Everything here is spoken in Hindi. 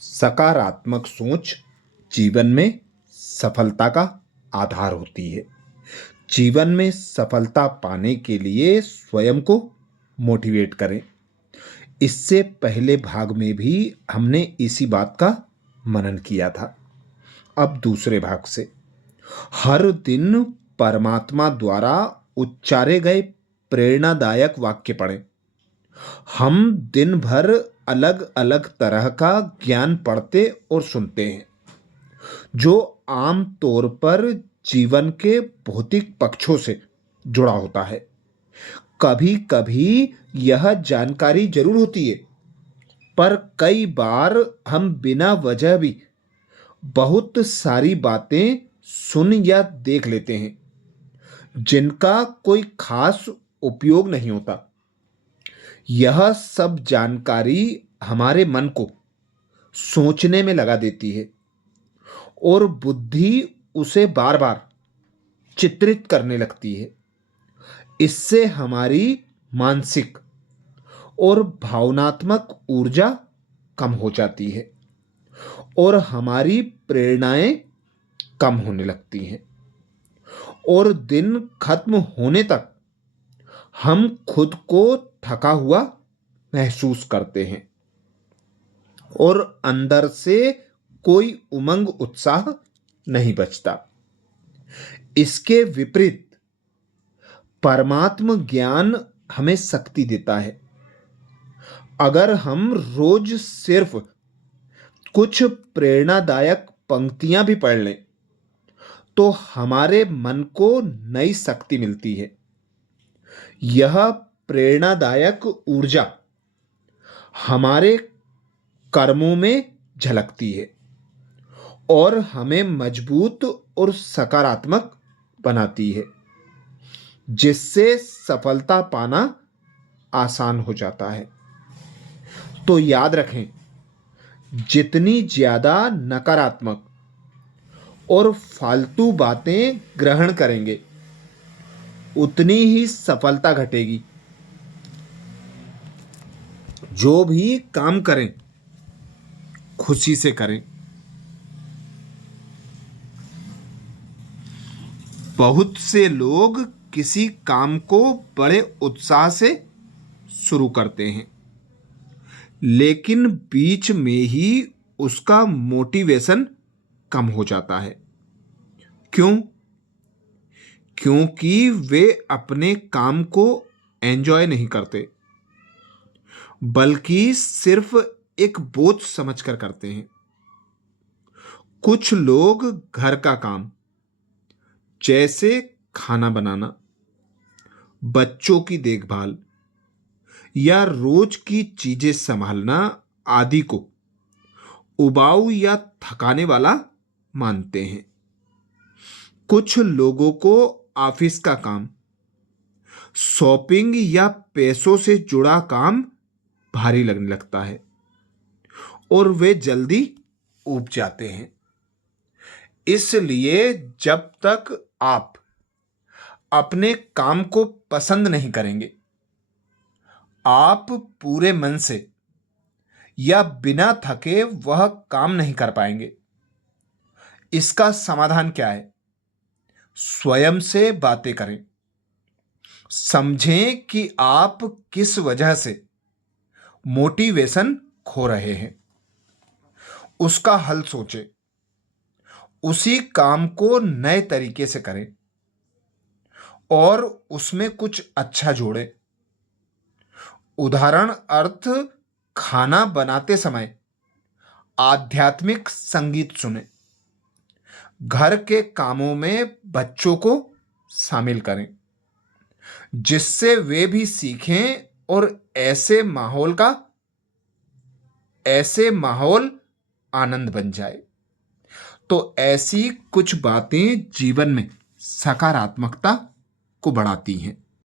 सकारात्मक सोच जीवन में सफलता का आधार होती है। जीवन में सफलता पाने के लिए स्वयं को मोटिवेट करें। इससे पहले भाग में भी हमने इसी बात का मनन किया था। अब दूसरे भाग से हर दिन परमात्मा द्वारा उच्चारे गए प्रेरणादायक वाक्य पढ़ें। हम दिन भर अलग अलग तरह का ज्ञान पढ़ते और सुनते हैं, जो आम तौर पर जीवन के भौतिक पक्षों से जुड़ा होता है। कभी कभी यह जानकारी जरूर होती है, पर कई बार हम बिना वजह भी बहुत सारी बातें सुन या देख लेते हैं, जिनका कोई खास उपयोग नहीं होता। यह सब जानकारी हमारे मन को सोचने में लगा देती है और बुद्धि उसे बार बार चित्रित करने लगती है। इससे हमारी मानसिक और भावनात्मक ऊर्जा कम हो जाती है और हमारी प्रेरणाएं कम होने लगती हैं और दिन खत्म होने तक हम खुद को थका हुआ महसूस करते हैं और अंदर से कोई उमंग उत्साह नहीं बचता। इसके विपरीत परमात्म ज्ञान हमें शक्ति देता है। अगर हम रोज सिर्फ कुछ प्रेरणादायक पंक्तियां भी पढ़ लें, तो हमारे मन को नई शक्ति मिलती है। यह प्रेरणादायक ऊर्जा हमारे कर्मों में झलकती है और हमें मजबूत और सकारात्मक बनाती है, जिससे सफलता पाना आसान हो जाता है। तो याद रखें, जितनी ज्यादा नकारात्मक और फालतू बातें ग्रहण करेंगे, उतनी ही सफलता घटेगी। जो भी काम करें, खुशी से करें। बहुत से लोग किसी काम को बड़े उत्साह से शुरू करते हैं, लेकिन बीच में ही उसका मोटिवेशन कम हो जाता है। क्यों? क्योंकि वे अपने काम को एंजॉय नहीं करते, बल्कि सिर्फ एक बोझ समझकर करते हैं। कुछ लोग घर का काम, जैसे खाना बनाना, बच्चों की देखभाल या रोज की चीजें संभालना आदि को उबाऊ या थकाने वाला मानते हैं। कुछ लोगों को ऑफिस का काम, शॉपिंग या पैसों से जुड़ा काम भारी लगने लगता है और वे जल्दी ऊब जाते हैं। इसलिए जब तक आप अपने काम को पसंद नहीं करेंगे, आप पूरे मन से या बिना थके वह काम नहीं कर पाएंगे। इसका समाधान क्या है? स्वयं से बातें करें। समझें कि आप किस वजह से मोटिवेशन खो रहे हैं। उसका हल सोचें। उसी काम को नए तरीके से करें और उसमें कुछ अच्छा जोड़ें। उदाहरण अर्थ, खाना बनाते समय आध्यात्मिक संगीत सुनें। घर के कामों में बच्चों को शामिल करें, जिससे वे भी सीखें और ऐसे माहौल आनंद बन जाए। तो ऐसी कुछ बातें जीवन में सकारात्मकता को बढ़ाती हैं।